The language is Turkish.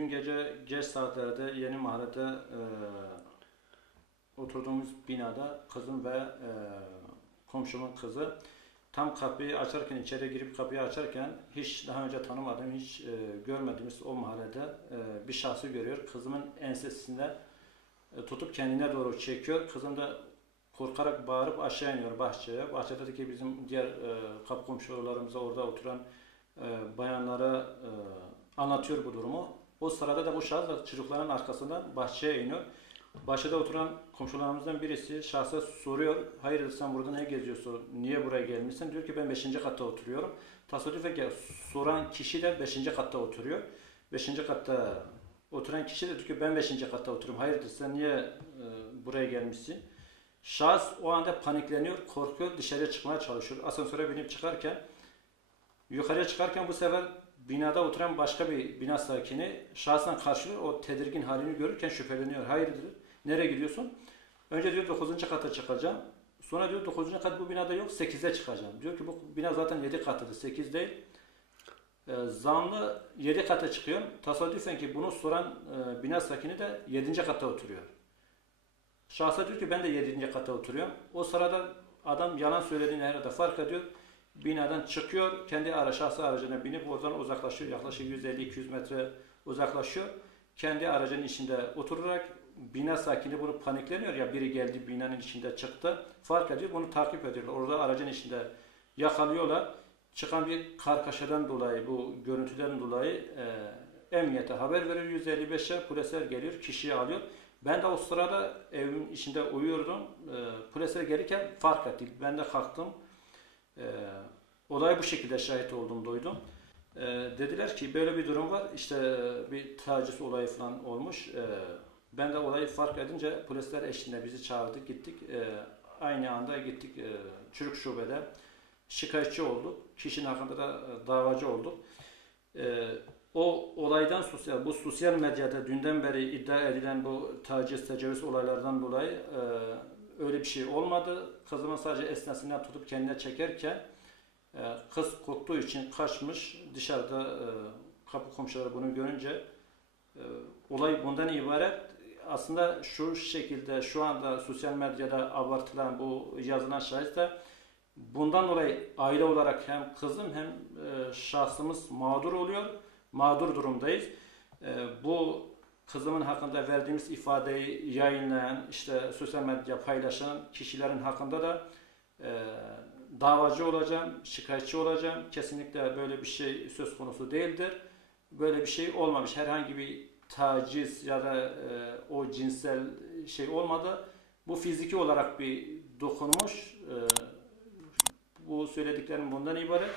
Dün gece geç saatlerde Yeni Mahalle'de oturduğumuz binada kızım ve komşumun kızı tam kapıyı açarken, içeri girip kapıyı açarken hiç daha önce tanımadığım, hiç görmediğimiz o mahallede bir şahsı görüyor. Kızımın ensesinde tutup kendine doğru çekiyor. Kızım da korkarak bağırıp aşağı iniyor bahçeye. Bahçedeki bizim diğer kapı komşularımıza, orada oturan bayanlara anlatıyor bu durumu. O sırada da bu şahıs da çocukların arkasından bahçeye iniyor. Bahçede oturan komşularımızdan birisi şahsa soruyor. Hayır, sen burada ne geziyorsun? Niye buraya gelmişsin? Diyor ki ben beşinci katta oturuyorum. Tesadüfen ki soran kişi de beşinci katta oturuyor. Beşinci katta oturan kişi de diyor ki ben beşinci katta oturuyorum. Hayırdır, sen niye buraya gelmişsin? Şahıs o anda panikleniyor, korkuyor, dışarıya çıkmaya çalışıyor. Asansöre binip yukarıya çıkarken bu sefer binada oturan başka bir bina sakini şahsen karşılıyor. O tedirgin halini görürken şüpheleniyor. Hayırdır? Nereye gidiyorsun? Önce diyor 9. kata çıkacağım. Sonra diyor 9. kat bu binada yok, 8'e çıkacağım. Diyor ki bu bina zaten 7 katıdır, 8 değil. Zamlı 7 kata çıkıyor. Tesadüfen ki bunu soran bina sakini de 7. katta oturuyor. Şahsa diyor ki ben de 7. katta oturuyorum. O sırada adam yalan söylediğini herhalde fark ediyor. Binadan çıkıyor, kendi şahsi aracına binip oradan uzaklaşıyor. Yaklaşık 150-200 metre uzaklaşıyor. Kendi aracının içinde oturarak bina sakini bunu panikleniyor ya, biri geldi binanın içinde çıktı. Fark ediyor, bunu takip ediyorlar. Orada aracın içinde yakalıyorlar. Çıkan bir kargaşadan dolayı, bu görüntüden dolayı emniyete haber veriyor. 155'e polisler geliyor, kişiyi alıyor. Ben de o sırada evimin içinde uyuyordum. Polisler gelirken fark ettim. Ben de kalktım. Olay bu şekilde şahit oldum, duydum. Dediler ki böyle bir durum var. İşte bir taciz olayı falan olmuş. Ben de olayı fark edince polisler eşliğinde bizi çağırdı. Gittik. Aynı anda gittik Çürük Şube'de. Şikayetçi olduk. Kişinin hakkında da davacı olduk. O olaydan bu sosyal medyada dünden beri iddia edilen bu taciz, tecavüz olaylardan dolayı öyle bir şey olmadı. Kızımın sadece esnasından tutup kendine çekerken kız korktuğu için kaçmış. Dışarıda kapı komşuları bunu görünce olay bundan ibaret. Aslında şu şekilde şu anda sosyal medyada abartılan bu yazılan şahit de bundan dolayı aile olarak hem kızım hem şahsımız mağdur oluyor. Mağdur durumdayız. Bu kızımın hakkında verdiğimiz ifadeyi yayınlayan, işte sosyal medya paylaşan kişilerin hakkında da davacı olacağım, şikayetçi olacağım. Kesinlikle böyle bir şey söz konusu değildir. Böyle bir şey olmamış. Herhangi bir taciz ya da o cinsel şey olmadı. Bu fiziki olarak bir dokunmuş. Bu söylediklerim bundan ibaret.